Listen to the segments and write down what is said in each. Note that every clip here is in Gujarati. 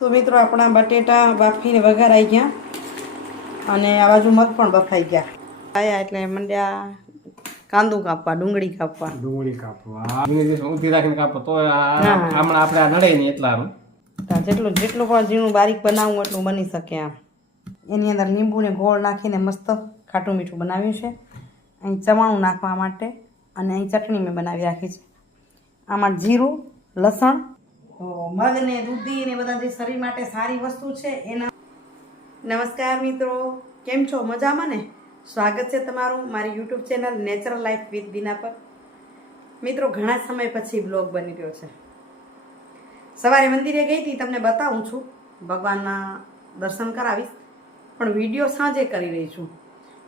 તો મિત્રો આપણા બટેટા બાફીને વઘારાઈ ગયા અને આ બાજુ મગ પણ બફાઈ ગયા. આયા એટલે મંડ્યા કાંદું કાપવા, ડુંગળી કાપવા. ઊંધી રાખીને કાપો તો હમણાં આપણે આ નડે નહીં એટલા જેટલું પણ ઝીણું બારીક બનાવવું એટલું બની શકે આમ. એની અંદર લીંબુ ને ગોળ નાખીને મસ્ત ખાટું મીઠું બનાવ્યું છે. અહીં ચવાણું નાખવા માટે અને અહીં ચટણી મેં બનાવી રાખી છે. આમાં જીરું, લસણ, મગ ને દૂધી ને બધા જે શરીર માટે સારી વસ્તુ છે એના. નમસ્કાર મિત્રો, કેમ છો? મજામાં ને? સ્વાગત છે તમારું મારી YouTube channel natural life with Dina પર. મિત્રો ઘણા સમય પછી બ્લોગ બની રહ્યો છે. સવારે મંદિરે ગઈ હતી, તમને બતાવું છું, ભગવાનના દર્શન કરાવીશ, પણ વિડીયો સાંજે કરી રહી છું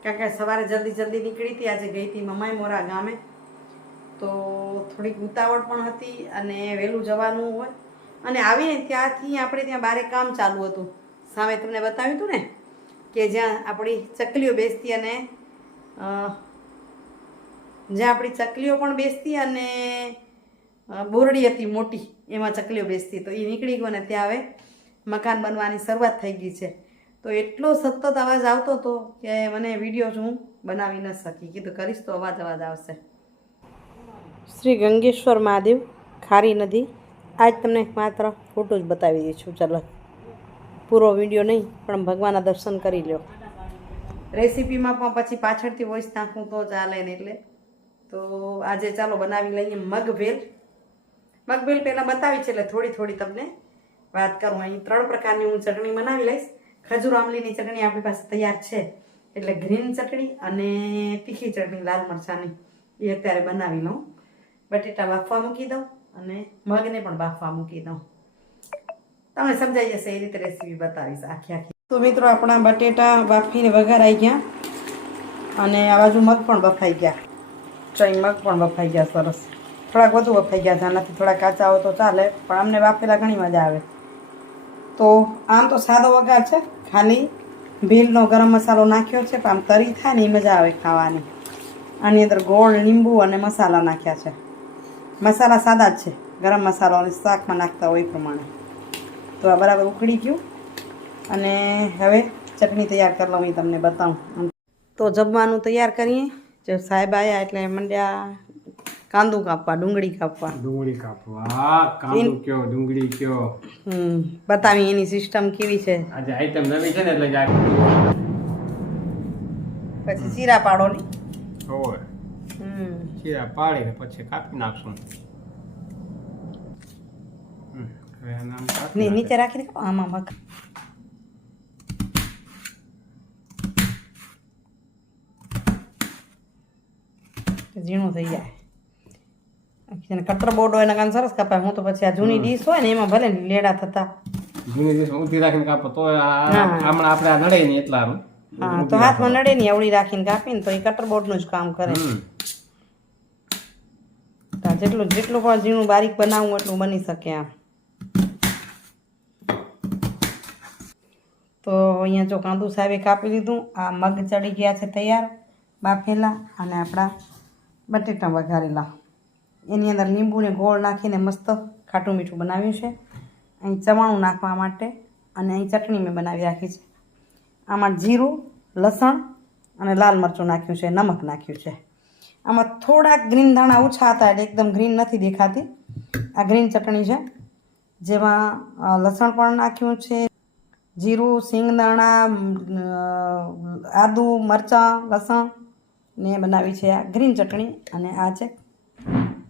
કારણ કે સવારે જલ્દી નીકળી હતી. આજે ગઈ હતી મમાઈ મોરા ગામે, તો થોડીક ઉતાવળ પણ હતી અને વહેલું જવાનું હોય. અને આવીને ત્યાંથી આપણે ત્યાં બારે કામ ચાલુ હતું. સામે તમને બતાવ્યું હતું ને કે જ્યાં આપણી ચકલીઓ બેસતી અને જ્યાં આપણી ચકલીઓ પણ બેસતી અને બોરડી હતી મોટી, એમાં ચકલીઓ બેસતી. તો એ નીકળી ગયો ને ત્યાં હવે મકાન બનવાની શરૂઆત થઈ ગઈ છે. તો એટલો સતત અવાજ આવતો હતો કે મને વિડીયો હું બનાવી ન શકી. કીધું કરીશ તો અવાજ આવશે. શ્રી ગંગેશ્વર મહાદેવ, ખારી નદી. આજ તમને માત્ર ફોટો જ બતાવી દઈશું. ચાલો, પૂરો વિડીયો નહીં પણ ભગવાનના દર્શન કરી લો. રેસીપીમાં પણ પછી પાછળથી વોઇસ નાખું તો ચાલે ને, એટલે તો આજે ચાલો બનાવી લઈએ મગભેલ. મગભેલ પહેલાં બતાવી છે એટલે થોડી તમને વાત કરું. અહીં 3 પ્રકારની હું ચટણી બનાવી લઈશ. ખજૂર આમલીની ચટણી આપણી પાસે તૈયાર છે, એટલે ગ્રીન ચટણી અને તીખી ચટણી લાલ મરચાંની એ અત્યારે બનાવી લઉં. બટેટા બાફવા મૂકી દઉં અને મગને પણ બાફવા મૂકી દઉં. તમને સમજાઈ જશે એ રીતે રેસીપી બતાવીશ આખી. તો મિત્રો આપણા બટેટા બાફીને વઘારાઈ ગયા અને આ બાજુ મગ પણ બફાઈ ગયા. તો અહીં મગ પણ બફાઈ ગયા સરસ. થોડાક વધુ બફાઈ ગયા, જાનાથી થોડા કાચા હોય તો ચાલે, પણ અમને બાફેલા ઘણી મજા આવે. તો આમ તો સાદો વઘાર છે, ખાલી ભેલનો ગરમ મસાલો નાખ્યો છે, પણ આમ તરી થાય ને એ મજા આવે ખાવાની. આની અંદર ગોળ, લીંબુ અને મસાલા નાખ્યા છે. મસાલા સાદા જ છે, ગરમ મસાલો અને શાકમાં નાખતા હોય એ પ્રમાણે. તો આ બરાબર ઉકળી ગયું અને હવે ચટણી તૈયાર કરી લઉં, એ તમને બતાવું. તો જમવાનું તૈયાર કરીએ. જો સાહેબ આવ્યા એટલે મંડ્યા કાંદું કાપવા, ડુંગળી કાપવા. કાંદું કયો, ડુંગળી કયો, બતાવી એની સિસ્ટમ કેવી છે. આજે આઈટમ નવી છે ને એટલે પછી ચીરા પાડો ની હોય. ચીરા પાડીને પછી કાપી નાખશું. નીચે રાખીને કાપો. આમાં મગ ઝીણું થઈ જાય. કટર બોર્ડ હોય એના કારણે સરસ કપાય. હું તો પછી આ જૂની ડીશ હોય ને એમાં ભલે લેડા થતા. જૂની ડીશ ઊંધી રાખીને કાપો તો હમણાં આપણે આ નડે નહીં એટલા. હા, તો હાથમાં નડે નહીં, અવળી રાખીને કાપીને તો એ કટર બોર્ડનું જ કામ કરે. જેટલું પણ ઝીણું બારીક બનાવવું એટલું બની શકે આમ. તો અહીંયા જો કાંદુ સાહેબે કાપી લીધું. આ મગ ચડી ગયા છે તૈયાર બાફેલા, અને આપણા બટેટા વઘારેલા. એની અંદર લીંબુ ને ગોળ નાખીને મસ્ત ખાટું મીઠું બનાવ્યું છે. અહીં ચવાણું નાખવા માટે અને અહીં ચટણી મેં બનાવી રાખી છે. આમાં જીરું, લસણ અને લાલ મરચું નાખ્યું છે, નમક નાખ્યું છે. આમાં થોડાક ગ્રીન ધાણા ઓછા હતા એટલે એકદમ ગ્રીન નથી દેખાતી. આ ગ્રીન ચટણી છે, જેમાં લસણ પણ નાખ્યું છે, જીરું, સિંગદાણા, આદુ, મરચાં, લસણ ને બનાવી છે આ ગ્રીન ચટણી. અને આ છે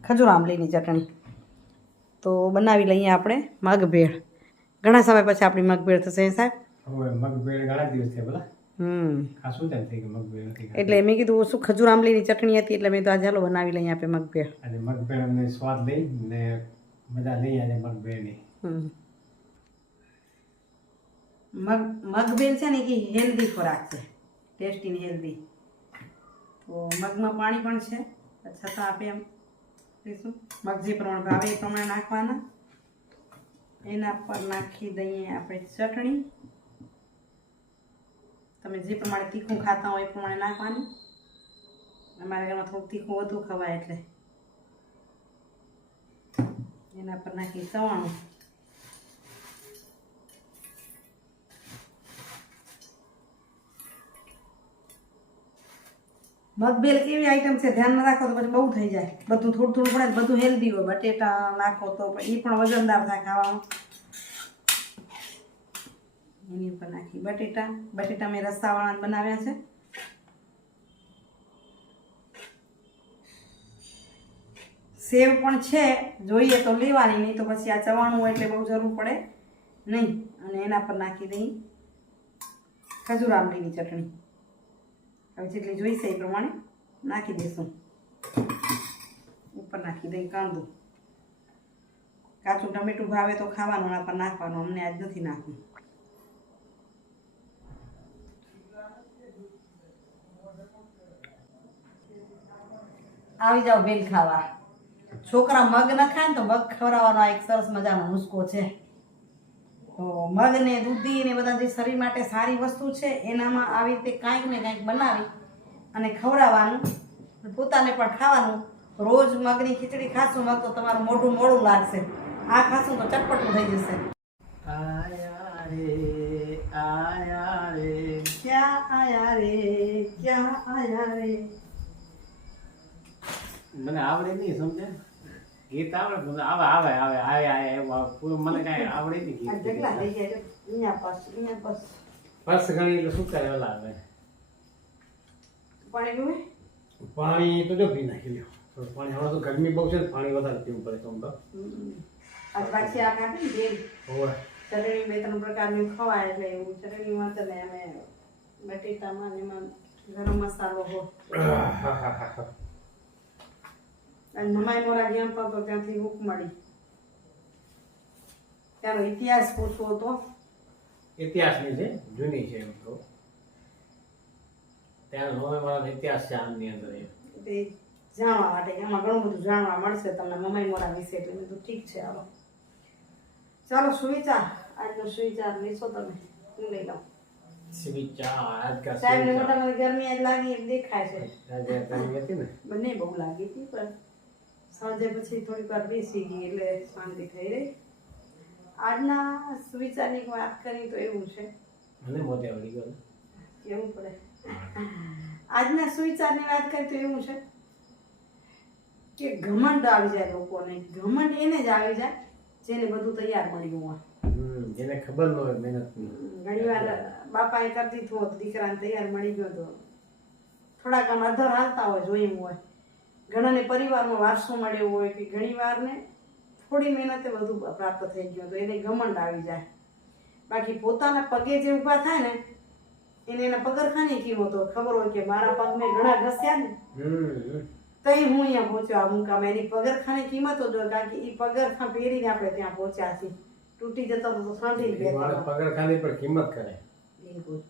ખજૂર આમલીની ચટણી. તો બનાવી લઈએ આપણે મગભેળ. ઘણા સમય પછી આપણી મગભેળ થશે સાહેબ. મગભેળ ઘણા દિવસ થયા બોલા. એટલે મેં કીધું શું ખજૂર આમલીની ચટણી હતી એટલે મેં તો આજે ચાલો બનાવી લઈએ આપણે મગભેળ. અને મગભેળ અમને સ્વાદ લઈ ને મજા લઈ આજે મગભેળની. મગભેળ છે ને એ હેલ્ધી ખોરાક છે, ટેસ્ટી ને હેલ્ધી. તો મગમાં પાણી પણ છે, છતાં આપણે એમ લઈશું. મગ જે પ્રમાણે ભાવે એ પ્રમાણે નાખવાના. એના પર નાખી દઈએ આપણે ચટણી. તમે જે પ્રમાણે તીખું ખાતા હોય એ પ્રમાણે નાખવાની. અમારા ઘરમાં થોડું તીખું વધુ ખવાય એટલે એના પર નાખી ચવાણું. મગબેલ કેવી આઈટમ છે, ધ્યાન ન રાખો તો પછી બહુ થઈ જાય. બધું થોડું થોડું પડે, બધું હેલ્ધી હોય. બટેટા નાખો તો એ પણ વજનદાર થાય ખાવામાં. એની ઉપર નાખી બટેટા મેં રસાવાળા બનાવ્યા છે. સેવ પણ છે, જોઈએ તો લેવાની, નહીં તો પછી આ ચવાણું હોય એટલે બહુ જરૂર પડે નહીં. અને એના પર નાખી દઈ ખજૂર આંબલીની ચટણી. હવે જેટલી જોઈશે એ પ્રમાણે નાખી દઈશું. ઉપર નાખી દઈ કાંદો. કાચું ટમેટું ભાવે તો ખાવાનું, એના પર નાખવાનું. અમને આજ નથી નાખવું. આવી જાઓ ભેલ ખાવા. છોકરા મગ ન ખાય ને તો મગ ખવડાવવાનો એક સરસ મજાનો નુસ્ખો છે. તો મગ ને દૂધી ને બધા જે શરીર માટે સારી વસ્તુ છે એનામાં આવી રીતે કાંઈક ને કાંઈક બનાવી અને ખવડાવવાનું, પોતાને પણ ખાવાનું. રોજ મગની ખીચડી ખાશું મગ તો તમારું મોઢું મોડું લાગશે. આ ખાશું તો ચટપટું થઈ જશે. આયા રે ક્યાં આયા રે, ક્યાં આયા રે. મને આવડે નહીં, સમજે ગીત આવડે મને આવે આવે આવે આવે આવે એવું પૂરું મને કાંઈ આવડે નહીં આ ગીત. ઢગલા થઈ ગયા છે. અહીંયા બસ પર્સ ગણી એટલે શું કરે ઓલા આવે પાણી પીવું? પાણી તો જો પી નાખી લ્યો. થોડું પાણી હમણાં તો ગરમી બહુ છે ને, પાણી વધારે પીવું પડે તો આજ પાછી આ ખાતે ને ભેલ હોય. ચટણી 2-3 પ્રકારની ખવાય એટલે એવું ચટણીમાં તો ને અમે બટેટામાં ને એમાં ગરમ મસાલો હોય. અને મમાઈ મોરા ગયા હતા તો ત્યાંથી હૂક મળી. ત્યાંનો ઇતિહાસ પૂછવો હતો. ઇતિહાસની છે, જૂની છે એમ તો. ત્યાં મારા ઇતિહાસ છે આમની અંદર એમ. તે જાણવા માટે એમાં ઘણું બધું જાણવા મળશે તમને મમાઈ મોરા વિશે. એટલે મેં કીધું ઠીક છે, હાલો ચાલો સુવિચાર. આજનો સુવિચાર લેશો તમે? હું લઈ લઉં. સાહેબ ને મોટામાં ગરમી આજ લાગી એમ દેખાય છે. બંને બહુ લાગી હતી પણ સાંજે પછી થોડીક વાર બેસી ગઈ એટલે શાંતિ થઈ રહી. આજના સુવિચારની વાત કરી તો એવું છે, મને મોઢે વળી ગયો કેવું પડે. આજના સુવિચારની વાત કરી તો એવું છે કે ઘમંડ આવી જાય લોકોને. ઘમંડ એને જ આવી જાય જેને બધું તૈયાર મળ્યું હોય, જેને ખબર ન હોય મહેનતની. ઘણી વાર બાપાએ કરી દીધું હોત, દીકરાને તૈયાર મળી ગયો તો થોડાક આમ અધર હાલતા હોય, જોયું હોય. ઘણાને પરિવારમાં વારસો મળ્યો હોય કે ઘણી વાર ને થોડી મહેનતે વધુ પ્રાપ્ત થઈ ગયો તો એને ઘમંડ આવી જાય. બાકી પોતાના પગે જે ઊભા થાય ને એને એના પગરખાની કિંમત હોય. ખબર હોય કે મારા પગ મેં ઘણા ઘસ્યા ને તઈ હું અહીંયા પહોંચ્યો આ મુકામે. એની પગરખાની કિંમત જ હોય, કારણ કે એ પગરખા પહેરીને આપણે ત્યાં પહોંચ્યા છીએ. તૂટી જતો તો સાંભળી પગરખાની પર કિંમત કરે. બિલકુલ.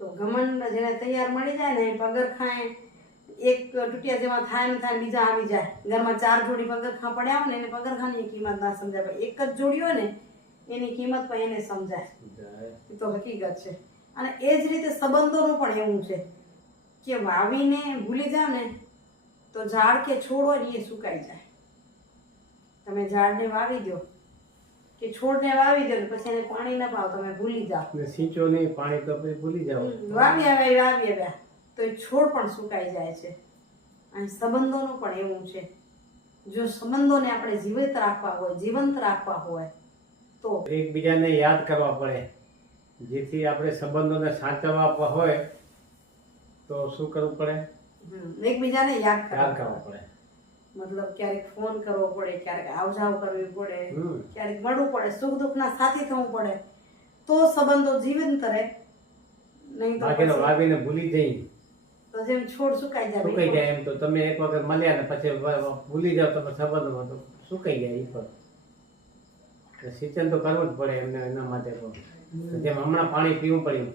તો ઘમંડ જેને તૈયાર મળી જાય ને એ પગરખાએ એક તૂટિયા જેમાં થાય ને થાય બીજા આવી જાય. ઘરમાં 4 જોડી પગરખા પડ્યા હોય ને એને પગરખાની કિંમત ના સમજાય, પણ એક જ જોડી હોય ને એની કિંમત પણ એને સમજાય. એ તો હકીકત છે. અને એ જ રીતે સંબંધોનું પણ એવું છે કે વાવીને ભૂલી જાવ ને તો ઝાડ કે છોડ હોય ને એ સુકાઈ જાય. તમે ઝાડને વાવી દો કે છોડને વાવી દો ને પછી એને પાણી ના પાવ, તમે ભૂલી જાઓ. સિંચો નહીં, પાણી તો પછી ભૂલી જાવ. વાવી આવ્યા તો એ છોડ પણ સુકાઈ જાય છે. અને સંબંધોનું પણ એવું છે. જો સંબંધોને આપણે જીવિત રાખવા હોય તો એકબીજાને યાદ કરવા પડે. જેથી આપણે સંબંધોને સાચવવા હોય તો શું કરવું પડે? એકબીજાને યાદ કરવા કરવા પડે. મતલબ ક્યારેક ફોન કરવો પડે, ક્યારેક આવજાવ કરવી પડે, ક્યારેક મળવું પડે, સુખ દુઃખના સાથી થવું પડે તો સંબંધો જીવંત રહે. નહીં તો વાવીને ભૂલી જઈ તો જેમ છોડ સુકાઈ જાય એમ. તો તમે એક વખત મળ્યા ને પછી ભૂલી જાવ તો સંબંધમાં તો સુકાઈ જાય. એ પણ સિંચન તો કરવું જ પડે એમને, એના માટે પણ. જેમ હમણાં પાણી પીવું પડ્યું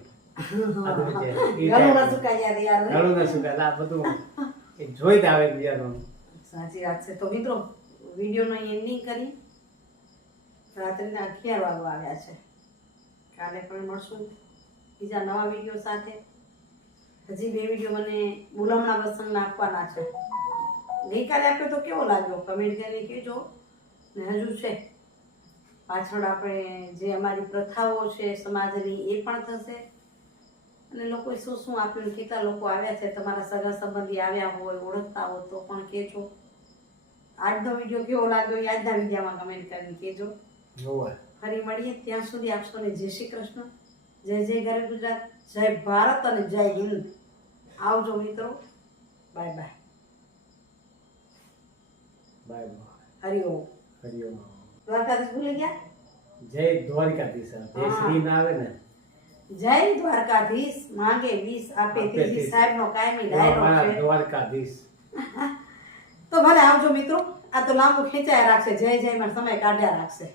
જોઈ જ આવે બીજાનું. સાચી વાત છે. તો મિત્રો વિડીયોનો એન્ડિંગ કરી. રાત્રિના 11 વાગવા આવ્યા છે. કાલે પણ મળશું બીજા નવા વિડીયો સાથે. હજી 2 વિડીયો મને બોલમણા પ્રસંગના આપવાના છે. ગઈકાલે આપ્યો તો કેવો લાગ્યો કમેન્ટ કરીને કહેજો. ને હજુ છે પાછળ આપણે જે અમારી પ્રથાઓ છે સમાજની એ પણ થશે. અને લોકોએ શું શું આપ્યું, કેટલા લોકો આવ્યા છે, તમારા સગા સંબંધી આવ્યા હોય, ઓળખતા હો તો પણ કહેજો. આજનો વિડીયો કેવો લાગ્યો એ આજના વિડીયોમાં કમેન્ટ કરીને કહેજો. હોવે. ફરી મળીએ, ત્યાં સુધી આપ સૌને જય શ્રી કૃષ્ણ, જય જય ગરવી ગુજરાત, જય ભારત અને જય હિન્દ. આવજો મિત્રો, bye bye. Bye bye. Hariom. Hariom. Dwarkadhish ભૂલી ગયા? જય દ્વારકાધીશ. જય શ્રી ના આવે ને. જય દ્વારકાધીશ, માંગે 20 આપે 30 સાહેબનો કાયમી ડાયલોગ અમારા છે. દ્વારકાધીશ. તો ભલે આવજો મિત્રો. આ તો લાંબુ ખેંચાયા રાખશે, જય જયમાં સમય કાઢ્યા રાખશે.